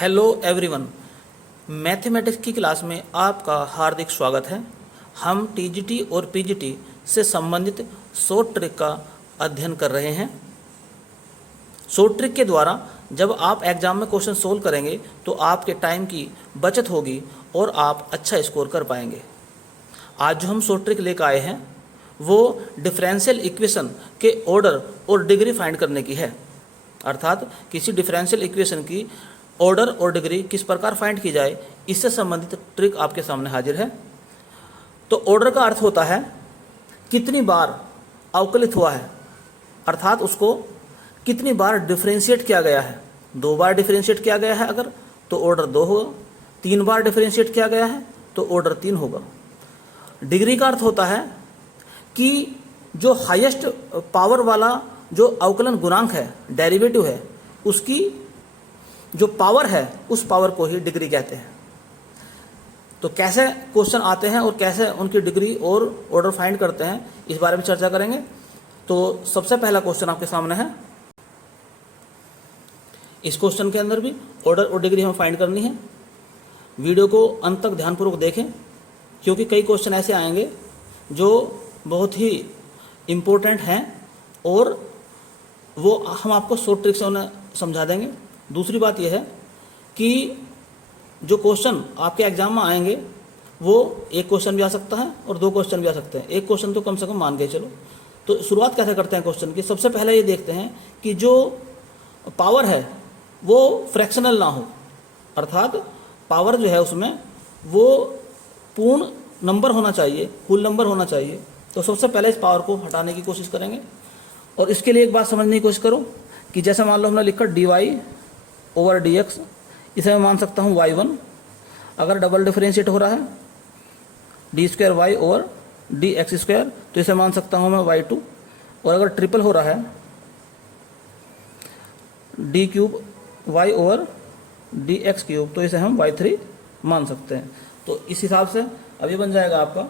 Hello everyone, mathematics की class में आपका हार्दिक स्वागत है। हम टीजीटी और पीजीटी से संबंधित शॉर्ट ट्रिक का अध्ययन कर रहे हैं। शॉर्ट ट्रिक के द्वारा जब आप एग्जाम में क्वेश्चन सोल्व करेंगे तो आपके टाइम की बचत होगी और आप अच्छा स्कोर कर पाएंगे। आज जो हम शॉर्ट ट्रिक लेकर आए हैं वो डिफरेंशियल इक्वेशन के ऑर्डर और डिग्री फाइंड करने की है। अर्थात किसी डिफरेंशियल इक्वेशन की ऑर्डर और डिग्री किस प्रकार फाइंड की जाए, इससे संबंधित ट्रिक आपके सामने हाजिर है। तो ऑर्डर का अर्थ होता है कितनी बार अवकलित हुआ है, अर्थात उसको कितनी बार डिफरेंशिएट किया गया है। 2 बार डिफरेंशिएट किया गया है अगर, तो ऑर्डर 2 होगा। 3 बार डिफरेंशिएट किया गया है तो ऑर्डर 3 होगा। डिग्री का अर्थ होता है कि जो हाईएस्ट पावर वाला जो अवकलन गुणांक है, डेरिवेटिव है, उसकी जो पावर है उस पावर को ही डिग्री कहते हैं। तो कैसे क्वेश्चन आते हैं और कैसे उनकी डिग्री और ऑर्डर फाइंड करते हैं, इस बारे में चर्चा करेंगे। तो सबसे पहला क्वेश्चन आपके सामने है। इस क्वेश्चन के अंदर भी ऑर्डर और डिग्री हमें फाइंड करनी है। वीडियो को अंत तक ध्यानपूर्वक देखें, क्योंकि कई क्वेश्चन ऐसे आएंगे जो बहुत ही इम्पोर्टेंट हैं और वो हम आपको शॉर्ट ट्रिक से उन्हें समझा देंगे। दूसरी बात यह है कि जो क्वेश्चन आपके एग्जाम में आएंगे वो एक क्वेश्चन भी आ सकता है और 2 क्वेश्चन भी आ सकते हैं। एक क्वेश्चन तो कम से कम मान के चलो। तो शुरुआत कैसे करते हैं क्वेश्चन की? सबसे पहले ये देखते हैं कि जो पावर है वो फ्रैक्शनल ना हो, अर्थात पावर जो है उसमें वो पूर्ण नंबर होना चाहिए, होल नंबर होना चाहिए। तो सबसे पहले इस पावर को हटाने की कोशिश करेंगे। और इसके लिए एक बात समझने की कोशिश करो कि जैसे मान लो हमने लिखा dy/dx, इसे मैं मान सकता हूँ y1। अगर डबल डिफरेंशिएट हो रहा है d²y/dx², तो इसे मान सकता हूँ मैं y2। और अगर ट्रिपल हो रहा है d³ y/dx³, तो इसे हम y3 मान सकते हैं। तो इस हिसाब से अभी बन जाएगा आपका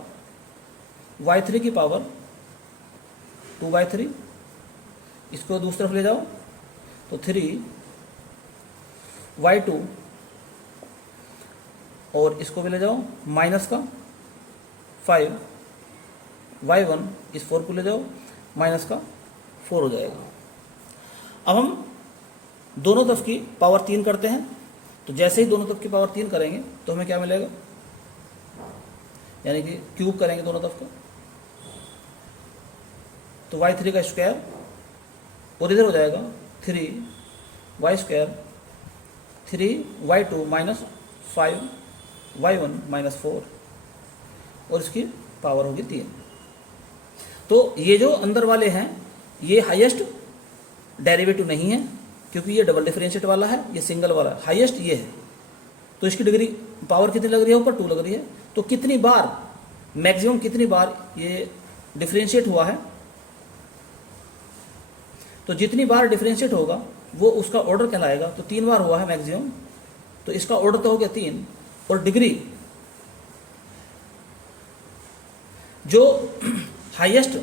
y3 की पावर 2/3। इसको दूसरी तरफ ले जाओ तो 3y2, और इसको भी ले जाओ माइनस का 5y1, इस 4 को ले जाओ माइनस का 4 हो जाएगा। अब हम दोनों तरफ की पावर 3 करते हैं। तो जैसे ही दोनों तरफ की पावर 3 करेंगे तो हमें क्या मिलेगा, यानी कि क्यूब करेंगे दोनों तरफ का, तो y3 का स्क्वायर, और इधर हो जाएगा 3y² 3y2 minus 5y1 minus 4, और इसकी पावर होगी 3। तो ये जो अंदर वाले हैं ये हाईएस्ट डेरिवेटिव नहीं है, क्योंकि ये डबल डिफरेंशिएट वाला है, ये सिंगल वाला है। हाईएस्ट ये है, तो इसकी डिग्री पावर कितनी लग रही है? ऊपर 2 लग रही है। तो कितनी बार, मैक्सिमम कितनी बार ये डिफरेंशिएट हुआ है, तो जितनी बार डिफरेंशिएट होगा वो उसका ऑर्डर कहलाएगा। तो 3 बार हुआ है मैक्सिमम, तो इसका ऑर्डर तो हो गया 3। और डिग्री, जो हाईएस्ट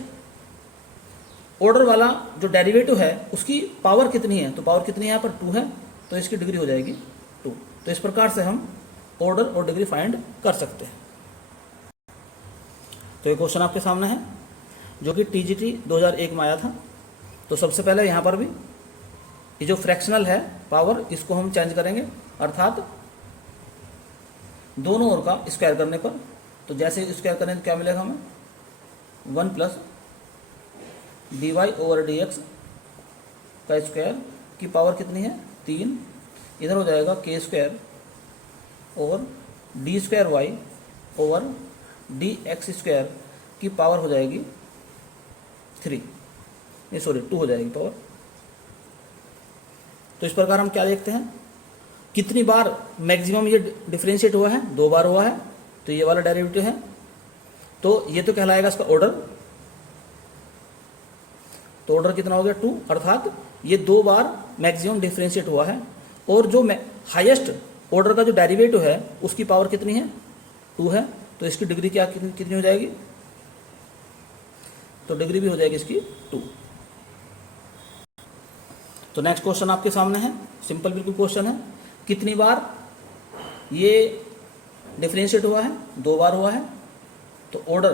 ऑर्डर वाला जो डेरिवेटिव है उसकी पावर कितनी है, तो पावर कितनी है यहाँ पर 2 है, तो इसकी डिग्री हो जाएगी 2। तो इस प्रकार से हम ऑर्डर और डिग्री फाइंड कर सकते हैं। तो ये क्वेश्चन आपके सामने है जो कि टीजीटी 2001 में आया था। तो सबसे पहले यहाँ पर भी ये जो फ्रैक्शनल है पावर, इसको हम चेंज करेंगे, अर्थात दोनों ओर का स्क्वायर करने पर। तो जैसे स्क्वायर करें तो क्या मिलेगा हमें, 1 प्लस dy/dx का स्क्वायर की पावर कितनी है 3, इधर हो जाएगा k² और d²y/dx² की पावर हो जाएगी 3, 2 हो जाएगी पावर। तो इस प्रकार हम क्या देखते हैं, कितनी बार मैक्सिमम ये डिफरेंशिएट हुआ है, 2 बार हुआ है, तो ये वाला डेरिवेटिव है। तो ये तो कहलाएगा इसका ऑर्डर। तो ऑर्डर कितना हो गया 2, अर्थात ये 2 बार मैक्सिमम डिफरेंशिएट हुआ है। और जो हाईएस्ट ऑर्डर का जो डेरिवेटिव है उसकी पावर कितनी है 2 है, तो इसकी डिग्री क्या कितनी हो जाएगी, तो डिग्री भी हो जाएगी इसकी 2। तो नेक्स्ट क्वेश्चन आपके सामने है, सिंपल बिल्कुल क्वेश्चन है कितनी बार ये डिफरेंशिएट हुआ है, 2 बार हुआ है, तो ऑर्डर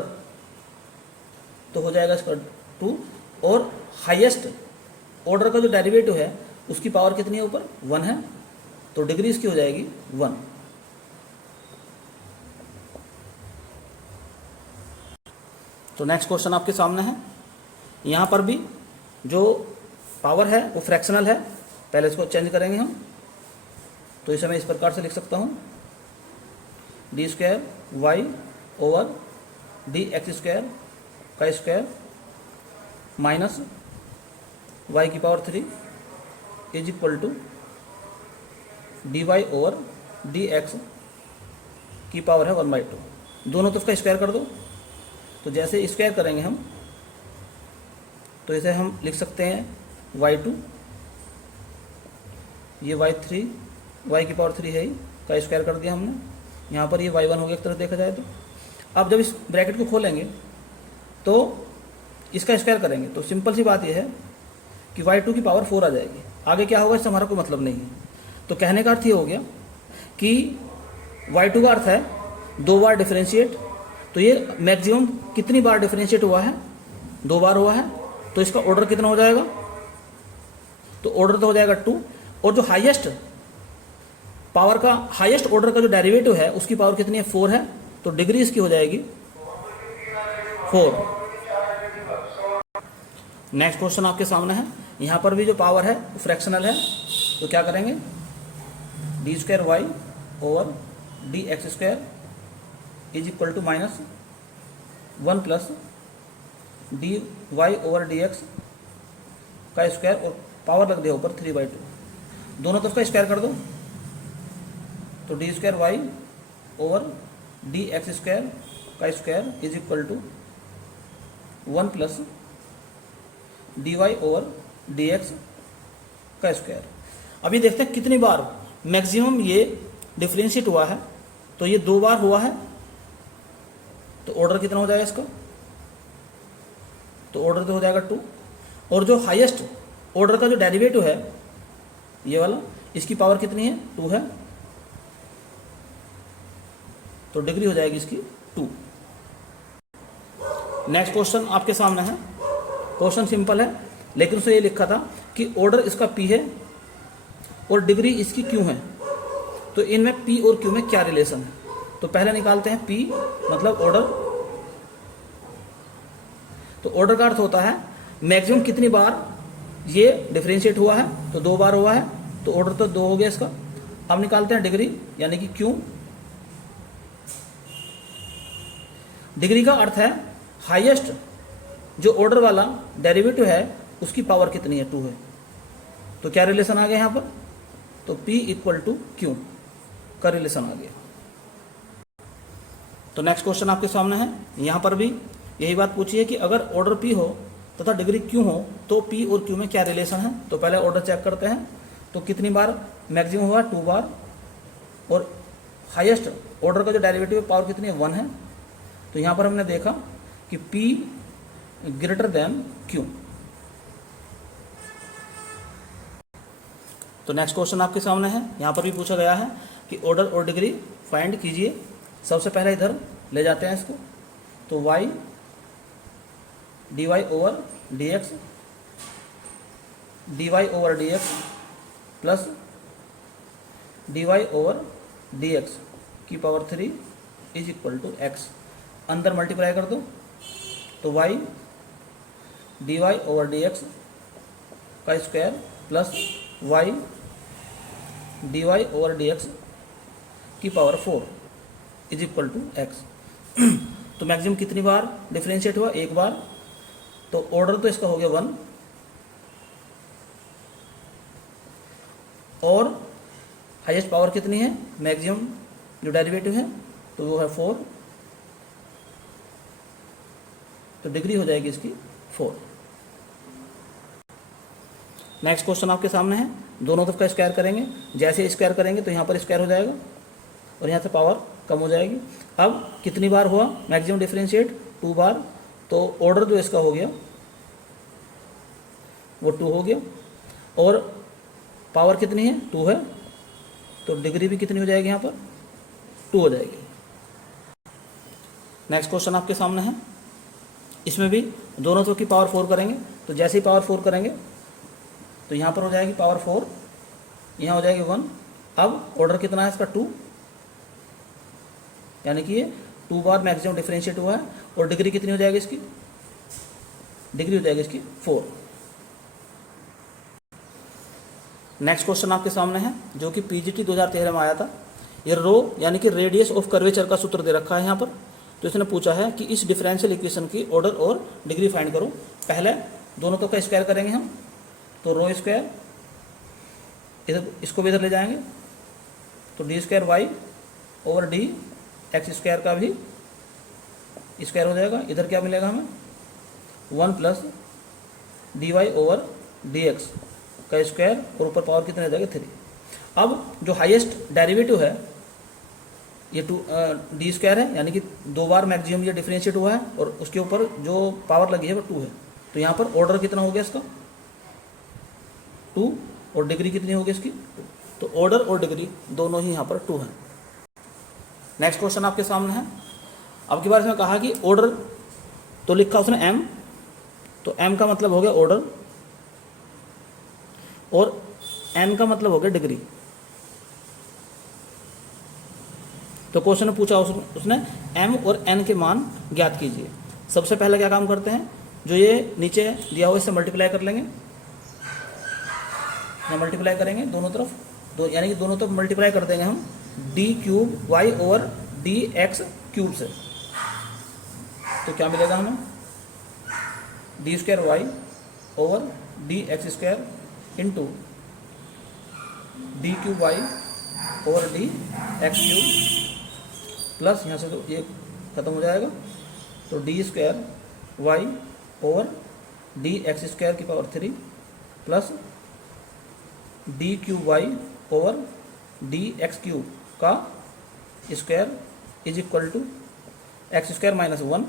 तो हो जाएगा इसका 2, और हाईएस्ट ऑर्डर का जो डेरिवेटिव है उसकी पावर कितनी है, ऊपर 1 है, तो डिग्री इसकी हो जाएगी 1। तो नेक्स्ट क्वेश्चन आपके सामने है। यहाँ पर भी जो पावर है वो फ्रैक्शनल है, पहले इसको चेंज करेंगे हम। तो इसे मैं इस प्रकार से लिख सकता हूँ, d² y dx² का square minus y³ is equal to dy/dx की पावर है 1/2। दोनों तरफ का स्क्वायर कर दो। तो जैसे स्क्वायर करेंगे हम, तो इसे हम लिख सकते हैं y2, ये y3, y³ है ही का स्क्वायर कर दिया हमने। यहाँ पर ये y1 हो गया एक तरफ देखा जाए तो। अब जब इस ब्रैकेट को खोलेंगे तो इसका स्क्वायर करेंगे, तो सिंपल सी बात यह है कि y2 की पावर 4 आ जाएगी। आगे क्या होगा इससे हमारा कोई मतलब नहीं है। तो कहने का अर्थ ये हो गया कि y2 का अर्थ है 2 बार डिफरेंशिएट। तो ये मैक्सिमम कितनी बार डिफरेंशिएट हुआ है, 2 बार हुआ है, तो इसका ऑर्डर कितना हो जाएगा, तो ऑर्डर तो हो जाएगा 2। और जो हाईएस्ट पावर का, हाईएस्ट ऑर्डर का जो डेरिवेटिव है उसकी पावर कितनी है, 4 है, तो डिग्री इसकी हो जाएगी 4। नेक्स्ट क्वेश्चन आपके सामने है। यहाँ पर भी जो पावर है वो फ्रैक्शनल है, तो क्या करेंगे, d² y over dx² is equal to minus 1 plus dy over dx का स्क्वायर, और पावर लग दिया ऊपर 3/2। दोनों तरफ का स्क्वायर कर दो, तो d² y ओवर dx² का square is equal to 1 plus dy over dx का स्क्वायर। अभी देखते हैं कितनी बार मैक्सिमम ये डिफरेंशिएट हुआ है। तो ये 2 बार हुआ है, तो ऑर्डर कितना हो जाएगा इसका, तो ऑर्डर तो हो जाएगा 2। और जो हाईएस्ट ऑर्डर का जो डेरिवेटिव है ये वाला, इसकी पावर कितनी है, 2 है, तो डिग्री हो जाएगी इसकी 2। नेक्स्ट क्वेश्चन आपके सामने है। क्वेश्चन सिंपल है, लेकिन उसने ये लिखा था कि ऑर्डर इसका P है और डिग्री इसकी Q है, तो इनमें P और Q में क्या रिलेशन है। तो पहले निकालते हैं P मतलब ऑर्डर। तो ऑर्डर का अर्थ होता है मैक्सिमम कितनी बार ये डिफरेंशिएट हुआ है, तो 2 बार हुआ है, तो ऑर्डर तो 2 हो गया इसका। अब निकालते हैं डिग्री, यानी कि Q। डिग्री का अर्थ है हाईएस्ट जो ऑर्डर वाला डेरिवेटिव है उसकी पावर कितनी है, 2 है। तो क्या रिलेशन आ गया यहाँ पर, तो P इक्वल टू Q का रिलेशन आ गया। तो नेक्स्ट क्वेश्चन आपके सामने है। यहाँ पर भी यही बात पूछी है कि अगर ऑर्डर P हो तथा डिग्री Q हो तो P और Q में क्या रिलेशन है। तो पहले ऑर्डर चेक करते हैं। तो कितनी बार मैक्सिमम हुआ, 2 बार, और हाईएस्ट ऑर्डर का जो डेरिवेटिव पावर कितनी है, 1 है। तो यहाँ पर हमने देखा कि P ग्रेटर देन Q। तो नेक्स्ट क्वेश्चन आपके सामने है। यहाँ पर भी पूछा गया है कि ऑर्डर और डिग्री फाइंड कीजिए। सबसे पहले इधर ले जाते हैं इसको, तो y dy over dx plus dy over dx की power 3 is equal to x। अंदर मल्टीप्लाई कर दो, तो y dy ओवर dx का square plus y dy over dx की power 4 is equal to x। तो मैक्सिमम कितनी बार डिफरेंशिएट हुआ, 1 बार, तो ऑर्डर तो इसका हो गया 1, और हाईएस्ट पावर कितनी है, मैक्सिमम जो डेरिवेटिव है तो वो है 4, तो डिग्री हो जाएगी इसकी 4। नेक्स्ट क्वेश्चन आपके सामने है। दोनों तरफ का स्क्वायर करेंगे, जैसे स्क्वायर करेंगे तो यहाँ पर स्क्वायर हो जाएगा और यहाँ से पावर कम हो जाएगी। अब कितनी बार हुआ मैक्सिमम डिफरेंशिएट, 2 बार, तो ऑर्डर जो इसका हो गया वो 2 हो गया, और पावर कितनी है, 2 है, तो डिग्री भी कितनी हो जाएगी यहाँ पर, 2 हो जाएगी। नेक्स्ट क्वेश्चन आपके सामने है, इसमें भी दोनों तरफ की पावर 4 करेंगे। तो जैसे ही पावर 4 करेंगे तो यहाँ पर हो जाएगी पावर 4, यहाँ हो जाएगी 1। अब ऑर्डर कितना है इसका, 2, यानी कि ये 2 बार मैक्सिमम डिफरेंशिएट हुआ है। और डिग्री कितनी हो जाएगी इसकी, डिग्री हो जाएगी इसकी 4। नेक्स्ट क्वेश्चन आपके सामने है जो कि पीजीटी 2013 में आया था। ये रो यानी कि रेडियस ऑफ कर्वेचर का सूत्र दे रखा है यहाँ पर। तो इसने पूछा है कि इस डिफरेंशियल इक्वेशन की ऑर्डर और डिग्री फाइंड करो। पहले दोनों तो का स्क्वायर करेंगे हम, तो रो स्क्वायर इधर, इसको भी इधर ले जाएंगे, तो d square y over d x square का भी स्क्वायर हो जाएगा। इधर क्या मिलेगा हमें, 1 plus d y over d x का स्क्वायर, और ऊपर पावर कितने आ जाएगा, 3। अब जो हाईएस्ट डेरिवेटिव है ये डी स्क्वायर है, यानी कि 2 बार मैक्सिमम ये डिफरेंशिएट हुआ है, और उसके ऊपर जो पावर लगी है वो 2 है। तो यहाँ पर ऑर्डर कितना हो गया इसका, 2, और डिग्री कितनी होगी इसकी, 2। तो ऑर्डर और डिग्री दोनों ही यहाँ पर 2 है। नेक्स्ट क्वेश्चन आपके सामने है। अब की बार इसमें कहा कि ऑर्डर, तो लिखा उसने m, तो m का मतलब हो गया ऑर्डर, और n का मतलब हो गया डिग्री। तो क्वेश्चन में पूछा उसने m और n के मान ज्ञात कीजिए। सबसे पहले क्या काम करते हैं, जो ये नीचे दिया हुआ इससे मल्टीप्लाई कर लेंगे, मल्टीप्लाई करेंगे दोनों तरफ, यानी कि दोनों तरफ मल्टीप्लाई कर देंगे हम d cube y over d x cube से। तो क्या मिलेगा हमें, d square y over d x square into d cube y over d x cube, plus यहाँ से तो ये खत्म हो जाएगा, तो d square y over d x square की power 3 plus d cube y over d x cube का square is equal to x square minus 1,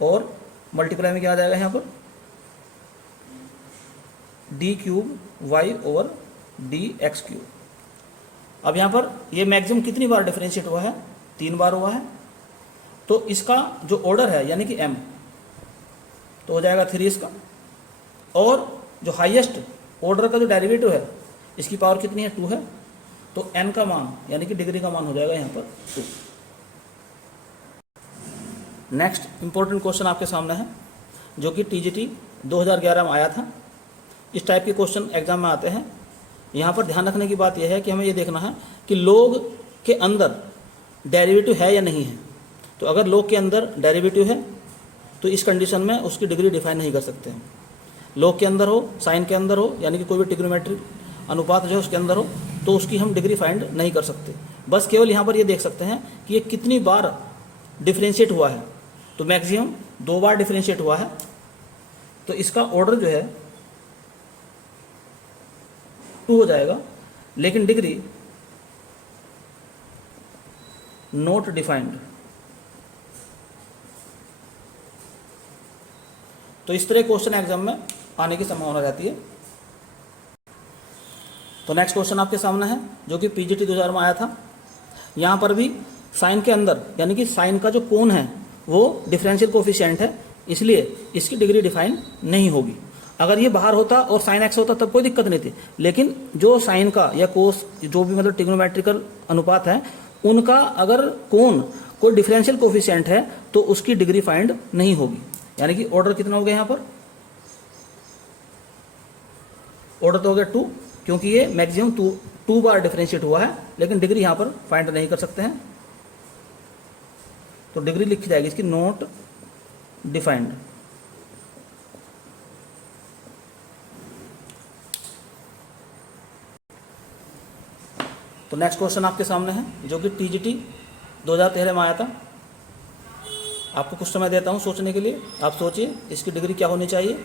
और मल्टीप्लाई में क्या आ जाएगा यहाँ पर, d cube y over d x cube. अब यहाँ पर ये मैक्सिमम कितनी बार डिफरेंशिएट हुआ है, 3 बार हुआ है। तो इसका जो ऑर्डर है यानी कि m, तो हो जाएगा 3 इसका, और जो हाईएस्ट ऑर्डर का जो डेरिवेटिव है इसकी पावर कितनी है, 2 है। तो n का मान यानी कि डिग्री का मान हो जाएगा यहाँ पर 2। नेक्स्ट इंपॉर्टेंट क्वेश्चन आपके सामने है जो कि टीजीटी 2011 में आया था। इस टाइप के क्वेश्चन एग्जाम में आते हैं। यहाँ पर ध्यान रखने की बात यह है कि हमें ये देखना है कि log के अंदर डेरिवेटिव है या नहीं है। तो अगर log के अंदर डेरिवेटिव है तो इस कंडीशन में उसकी डिग्री डिफाइन नहीं कर सकते हैं। log के अंदर हो, साइन के अंदर हो, यानी कि कोई भी ट्रिग्नोमेट्रिक अनुपात जो है उसके अंदर हो, तो उसकी हम डिग्री फाइंड नहीं कर सकते। बस केवल यहाँ पर ये देख सकते हैं कि ये कितनी बार डिफरेंशिएट हुआ है। तो मैक्सिमम 2 बार डिफरेंशिएट हुआ है, तो इसका ऑर्डर जो है 2 हो जाएगा, लेकिन डिग्री नॉट डिफाइंड। तो इस तरह क्वेश्चन एग्जाम में आने की संभावना रहती है। तो नेक्स्ट क्वेश्चन आपके सामने है जो कि पीजीटी 2000 में आया था। यहाँ पर भी साइन के अंदर यानी कि साइन का जो कोण है वो डिफरेंशियल कोफिशिएंट है, इसलिए इसकी डिग्री डिफाइन नहीं होगी। अगर ये बाहर होता और साइन एक्स होता तब कोई दिक्कत नहीं थी, लेकिन जो साइन का या कोस जो भी मतलब ट्रिग्नोमेट्रिकल अनुपात है उनका अगर कोण कोई डिफरेंशियल कोफिशिएंट है तो उसकी डिग्री फाइंड नहीं होगी। यानी कि ऑर्डर कितना हो गया यहाँ पर, ऑर्डर तो हो गया 2, क्योंकि ये मैक्सिमम 2 बार डिफरेंशिएट हुआ है, लेकिन डिग्री यहाँ पर फाइंड नहीं कर सकते हैं। तो डिग्री लिखी जाएगी इसकी नॉट डिफाइंड। तो नेक्स्ट क्वेश्चन आपके सामने है जो कि टीजीटी 2013 में आया था। आपको कुछ समय देता हूँ सोचने के लिए। आप सोचिए इसकी डिग्री क्या होनी चाहिए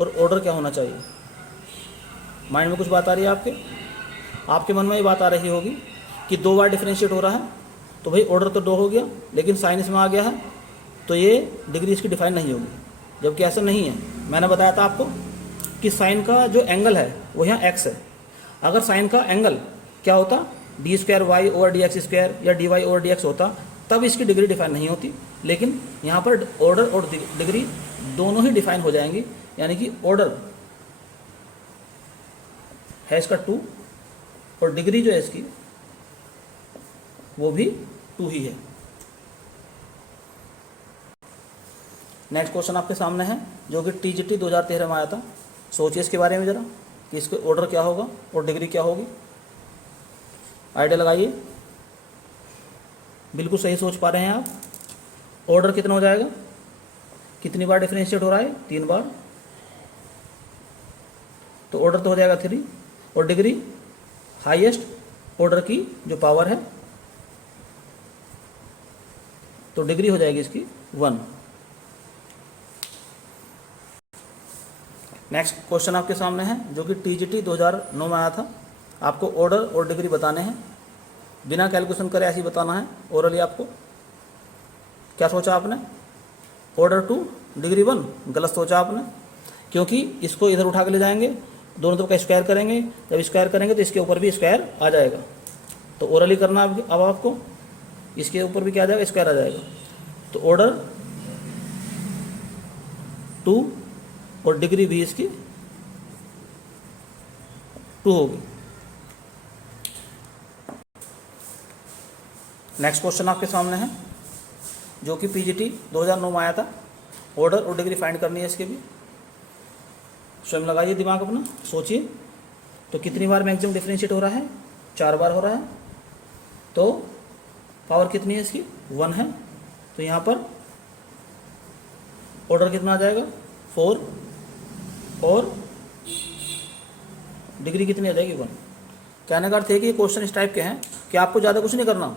और ऑर्डर क्या होना चाहिए। माइंड में कुछ बात आ रही है आपके मन में ये बात आ रही होगी कि 2 बार डिफरेंशिएट हो रहा है, तो भाई ऑर्डर तो 2 हो गया, लेकिन साइन इसमें आ गया है, तो ये डिग्री इसकी डिफाइन नहीं होगी। जबकि ऐसा नहीं है। मैंने बताया था आपको कि साइन का जो एंगल है वो यहाँ एक्स है। अगर साइन का एंगल क्या होता, d square y over d x square या d y over d x होता तब इसकी डिग्री डिफाइन नहीं होती, लेकिन यहाँ पर ऑर्डर और डिग्री दोनों ही डिफाइन हो जाएंगी, यानी कि ऑर्डर है इसका 2 और डिग्री जो है इसकी वो भी 2 ही है। नेक्स्ट क्वेश्चन आपके सामने है जो कि टीजीटी 2013 में आया था। सोचिए इसके बारे में ज़रा कि इसके ऑर्डर क्या होगा और डिग्री क्या होगी। आइडिया लगाइए, बिल्कुल सही सोच पा रहे हैं आप। ऑर्डर कितना हो जाएगा, कितनी बार डिफरेंशिएट हो रहा है, 3 बार, तो ऑर्डर तो हो जाएगा 3। और डिग्री हाईएस्ट ऑर्डर की जो पावर है तो डिग्री हो जाएगी इसकी 1। नेक्स्ट क्वेश्चन आपके सामने है जो कि टीजीटी 2009 में आया था। आपको ऑर्डर और डिग्री बताने हैं, बिना कैलकुलेशन करे ऐसे ही बताना है ओरली आपको। क्या सोचा आपने, ऑर्डर 2 डिग्री 1, गलत सोचा आपने, क्योंकि इसको इधर उठा के ले जाएंगे, दोनों तरफ का स्क्वायर करेंगे, जब स्क्वायर करेंगे तो इसके ऊपर भी स्क्वायर आ जाएगा। तो ओरली करना अब आपको, इसके ऊपर भी क्या आ जाएगा, स्क्वायर आ जाएगा। तो ऑर्डर 2 और डिग्री भी इसकी 2 होगी। नेक्स्ट क्वेश्चन आपके सामने है जो कि पीजीटी 2009 में आया था। ऑर्डर और डिग्री फाइंड करनी है इसके भी। स्वयं लगाइए दिमाग अपना, सोचिए। तो कितनी बार मैक्सिमम डिफरेंशिएट हो रहा है, 4 बार हो रहा है। तो पावर कितनी है इसकी, 1 है। तो यहाँ पर ऑर्डर कितना आ जाएगा, 4, और डिग्री कितनी आ जाएगी, 1। कहने का अर्थ है कि ये क्वेश्चन इस टाइप के हैं कि आपको ज़्यादा कुछ नहीं करना,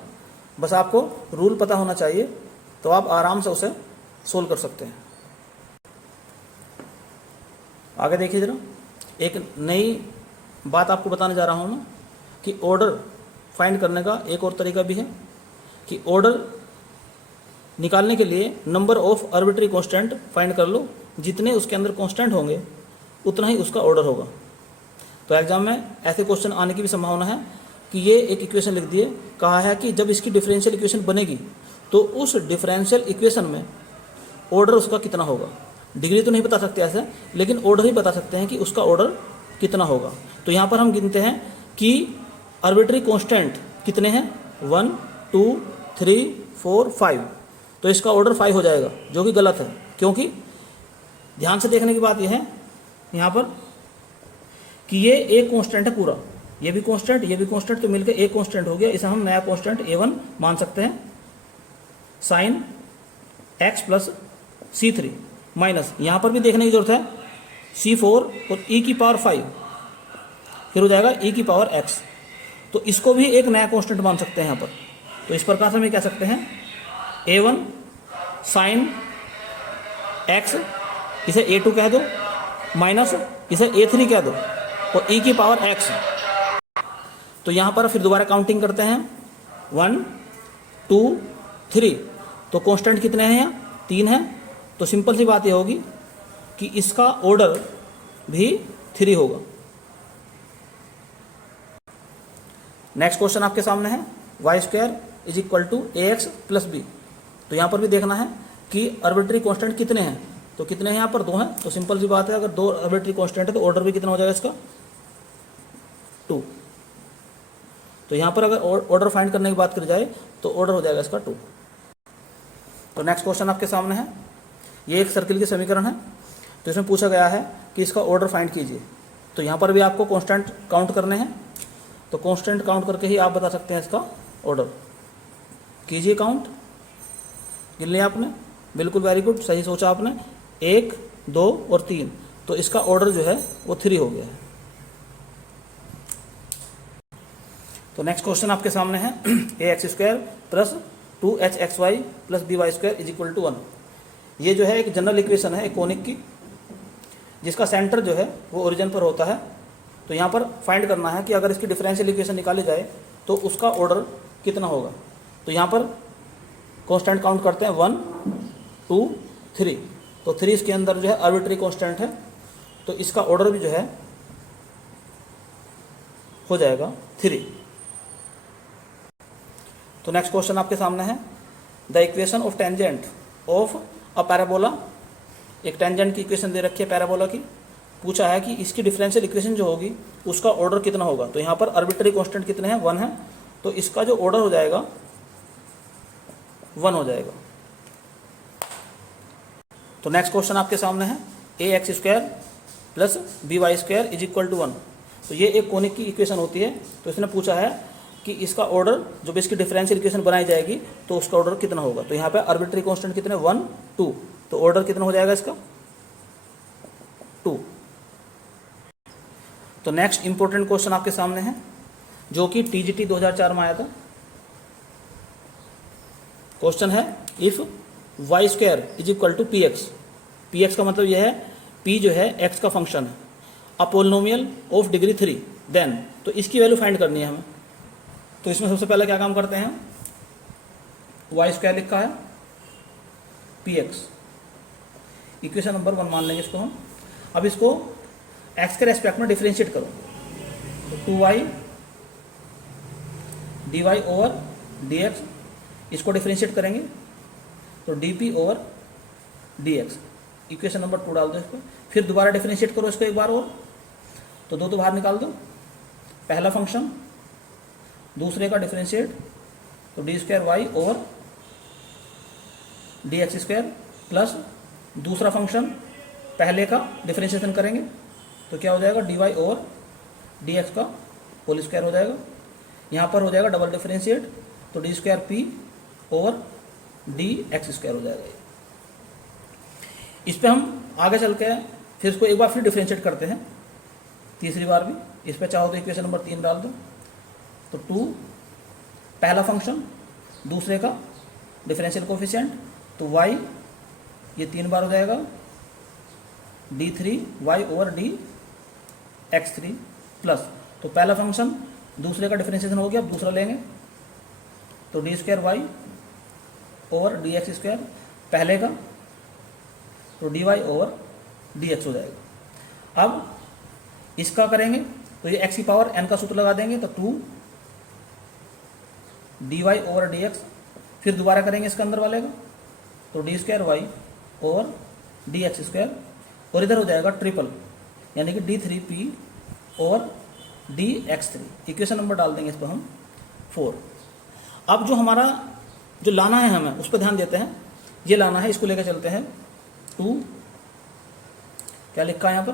बस आपको रूल पता होना चाहिए, तो आप आराम से उसे सोल्व कर सकते हैं। आगे देखिए जरा, एक नई बात आपको बताने जा रहा हूँ मैं कि ऑर्डर फाइंड करने का एक और तरीका भी है कि ऑर्डर निकालने के लिए number of arbitrary constant find कर लो। जितने उसके अंदर कांस्टेंट होंगे उतना ही उसका ऑर्डर होगा। तो एग्जाम में ऐसे क्वेश्चन आने की भी संभावना है कि ये एक इक्वेशन लिख दिए, कहा है कि जब इसकी डिफरेंशियल इक्वेशन बनेगी तो उस डिफरेंशियल इक्वेशन में ऑर्डर उसका कितना होगा। डिग्री तो नहीं बता सकते ऐसे, लेकिन ऑर्डर ही बता सकते हैं कि उसका ऑर्डर कितना होगा। तो यहाँ पर हम गिनते हैं कि आर्बिट्री कांस्टेंट कितने हैं, 1 2 3 4 5। तो इसका ऑर्डर 5 हो जाएगा, जो कि गलत है, क्योंकि ध्यान से देखने की बात यह है यहाँ पर कि ये एक कांस्टेंट है पूरा, ये भी कांस्टेंट, ये भी कांस्टेंट, तो मिलकर एक कांस्टेंट हो गया। इसे हम नया कांस्टेंट a1 मान सकते हैं। Sign x plus c3 minus, यहाँ पर भी देखने की जरूरत है, c4 और e की पावर 5, फिर हो जाएगा e की पावर x। तो इसको भी एक नया कांस्टेंट मान सकते हैं यहाँ पर। तो इस प्रकार से हम ये कह सकते हैं a1 साइन x, इसे a2 कह दो, माइनस इसे a3 कह दो, और e की पावर x। तो यहाँ पर फिर दोबारा काउंटिंग करते हैं, 1 2 3। तो कांस्टेंट कितने हैं यहाँ, 3 हैं। तो सिंपल सी बात ये होगी कि इसका ऑर्डर भी 3 होगा। नेक्स्ट क्वेश्चन आपके सामने है y square is equal to a x plus b. तो यहाँ पर भी देखना है कि आर्बिट्री कांस्टेंट कितने हैं। तो कितने हैं यहाँ पर, 2 हैं। तो सिंपल सी बात है, अगर 2 आर्बिट्री कांस्टेंट है तो ऑर्डर भी कितना हो जाएगा इसका, 2। तो यहाँ पर अगर ऑर्डर फाइंड करने की बात करी जाए तो ऑर्डर हो जाएगा इसका 2। तो नेक्स्ट क्वेश्चन आपके सामने है, ये एक सर्किल की समीकरण है। तो इसमें पूछा गया है कि इसका ऑर्डर फाइंड कीजिए। तो यहाँ पर भी आपको कांस्टेंट काउंट करने हैं। तो कांस्टेंट काउंट करके ही आप बता सकते हैं इसका ऑर्डर। कीजिए काउंट, गिन लिया आपने, बिल्कुल वेरी गुड, सही सोचा आपने। 1 2 और 3, तो इसका ऑर्डर जो है वो 3 हो गया है। तो नेक्स्ट क्वेश्चन आपके सामने है a x square plus 2hxy plus by square is equal to 1। ये जो है एक जनरल इक्वेशन है एक कोनिक की, जिसका सेंटर जो है वो ओरिजिन पर होता है। तो यहाँ पर फाइंड करना है कि अगर इसकी डिफरेंशियल इक्वेशन निकाली जाए तो उसका ऑर्डर कितना होगा। तो यहाँ पर कांस्टेंट काउंट करते हैं, 1 2 3। तो 3 इसके अंदर जो है आर्बिट्री कांस्टेंट है। तो इसका ऑर्डर भी जो है हो जाएगा 3। तो नेक्स्ट क्वेश्चन आपके सामने है, the equation of tangent of a parabola. एक टेंजेंट की इक्वेशन दे रखी है पैराबोला की, पूछा है कि इसकी डिफरेंशियल इक्वेशन जो होगी उसका ऑर्डर कितना होगा। तो यहाँ पर आर्बिट्ररी कांस्टेंट कितने हैं, 1 है, तो इसका जो ऑर्डर हो जाएगा 1 हो जाएगा। तो नेक्स्ट क्वेश्चन आपके सामने है, ax² plus by² is equal to 1। तो ये एक कोनिक की इक्वेशन होती है। तो इसने पूछा है कि इसका ऑर्डर जब इसकी डिफरेंशियल इक्वेशन बनाई जाएगी तो उसका ऑर्डर कितना होगा। तो यहाँ पे आर्बिट्ररी कांस्टेंट कितने, 1 2, तो ऑर्डर कितना हो जाएगा इसका 2। तो नेक्स्ट इंपॉर्टेंट क्वेश्चन आपके सामने है जो कि TGT 2004 में आया था। क्वेश्चन है, if y² is equal to px। px का मतलब यह है p जो है x का फंक्शन है, अ पोलिनोमियल ऑफ डिग्री 3, देन, तो इसकी वैल्यू फाइंड करनी है हमें। तो इसमें सबसे पहले क्या काम करते हैं, y² लिखा है, px, इक्वेशन नंबर 1 मान लेंगे इसको हम। अब इसको x के रेस्पेक्ट में डिफरेंशिएट करो, तो 2y dy ओवर dx, इसको डिफरेंशिएट करेंगे तो dp over dx, equation number 2 डाल दो इसको। फिर दोबारा डिफरेंशिएट करो इसको एक बार और, तो दो तो बाहर निकाल दो, पहला फंक्शन दूसरे का डिफरेंशिएट, तो d² ओवर dx² प्लस दूसरा फंक्शन पहले का डिफरेंशिएशन करेंगे तो क्या हो जाएगा, dy ओवर dx का होल स्क्वायर हो जाएगा। यहाँ पर हो जाएगा डबल डिफरेंशिएट, तो d²p ओवर dx² हो जाएगा। इस पे हम आगे चल के फिर इसको एक बार फिर डिफरेंशिएट करते हैं, तीसरी बार भी। इस पे चाहो तो इक्वेशन नंबर 3 डाल दो, तो 2 पहला फंक्शन दूसरे का डिफरेंशियल कोफिशिएंट, तो y ये 3 बार हो जाएगा d3y ओवर dx3 प्लस, तो पहला फंक्शन दूसरे का डिफरेंशिएशन हो गया, अब दूसरा लेंगे तो d² ओवर dx², पहले का तो dy ओवर dx हो जाएगा। अब इसका करेंगे तो ये x की पावर n का सूत्र लगा देंगे, तो 2 dy ओवर dx, फिर दोबारा करेंगे इसके अंदर वाले का, तो d² ओवर dx², और इधर हो जाएगा ट्रिपल, यानी कि d3p over dx3, equation number डाल देंगे इस पर हम 4। अब जो हमारा जो लाना है हमें उस पर ध्यान देते हैं, ये लाना है, इसको लेकर चलते हैं। 2 क्या लिखा है यहाँ पर,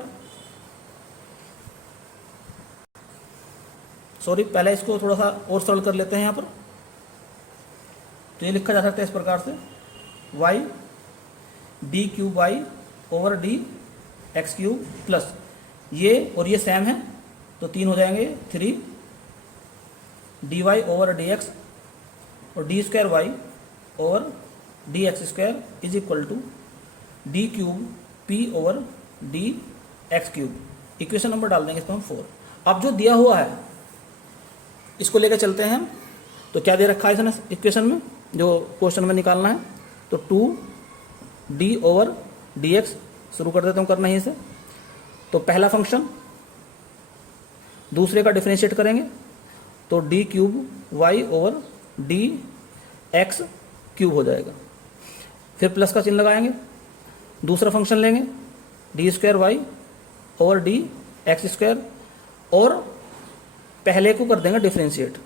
सॉरी पहले इसको थोड़ा सा और सरल कर लेते हैं यहाँ पर। तो ये लिखा जा सकता है इस प्रकार से, y d³ over dx³ plus ये और ये सेम है तो 3 हो जाएंगे, 3 dy ओवर dx और d² over dx² is equal to d³ over dx³, equation number डाल देंगे इस पर हम 4। अब जो दिया हुआ है इसको लेकर चलते हैं हम। तो क्या दे रखा है इसने इक्वेशन में, जो क्वेश्चन में निकालना है, तो 2d ओवर dx, शुरू कर देता हूँ करना ही से। तो पहला फंक्शन दूसरे का डिफरेंशिएट करेंगे तो d³ ओवर dx³ हो जाएगा। फिर प्लस का चिन्ह लगाएंगे, दूसरा फंक्शन लेंगे d² ओवर dx², और पहले को कर देंगे डिफरेंशिएट,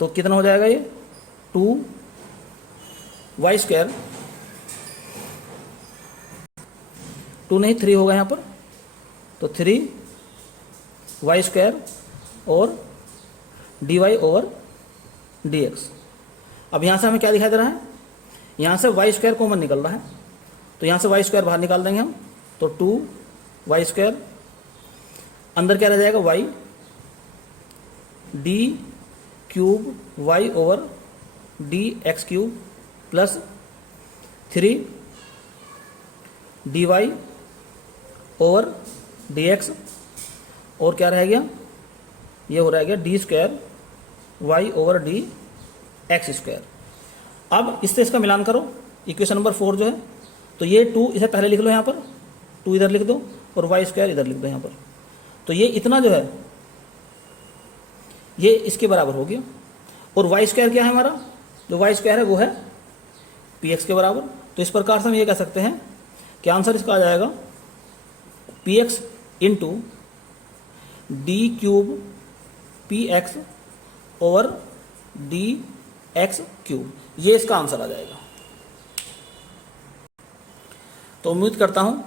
तो कितना हो जाएगा ये 2y², टू नहीं 3 होगा यहाँ पर, तो 3y² और dy ओवर dx। अब यहाँ से हमें क्या दिखाई दे रहा है, यहाँ से y² कॉमन निकल रहा है, तो यहाँ से y² बाहर निकाल देंगे हम, तो 2y², अंदर क्या रह जाएगा y d³ over dx³ plus 3 dy over dx, और क्या रह गया, ये हो रह गया d² ओवर dx²। अब इससे इसका मिलान करो, इक्वेशन नंबर 4 जो है, तो ये 2 इसे पहले लिख लो यहाँ पर, 2 इधर लिख दो और y² इधर लिख दो यहाँ पर, तो ये इतना जो है ये इसके बराबर हो गया। और y² क्या है हमारा, जो वाई स्क्वायर है वो है पी एक्स के बराबर। तो इस प्रकार से हम ये कह सकते हैं कि आंसर इसका आ जाएगा P x into d cube P x over d x cube, ये इसका आंसर आ जाएगा। तो उम्मीद करता हूँ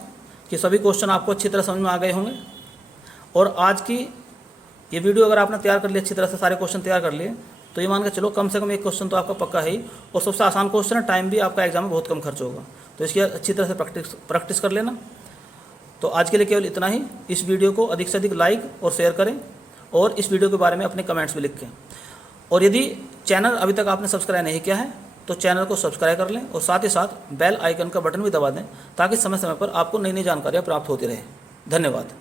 कि सभी क्वेश्चन आपको अच्छी तरह समझ में आ गए होंगे। और आज की ये वीडियो अगर आपने तैयार कर लिया, अच्छी तरह से सारे क्वेश्चन तैयार कर लिए, तो ये मान के चलो कम से कम एक क्वेश्चन तो आपका पक्का है ही, और सबसे आसान क्वेश्चन है, टाइम भी आपका एग्जाम में बहुत कम खर्च होगा। तो इसकी अच्छी तरह से प्रैक्टिस कर लेना। तो आज के लिए केवल इतना ही। इस वीडियो को अधिक से अधिक लाइक और शेयर करें, और इस वीडियो के बारे में अपने कमेंट्स भी लिखें। और यदि चैनल अभी तक आपने सब्सक्राइब नहीं किया है तो चैनल को सब्सक्राइब कर लें, और साथ ही साथ बेल आइकन का बटन भी दबा दें, ताकि समय समय पर आपको नई नई जानकारियाँ प्राप्त होती रहे। धन्यवाद।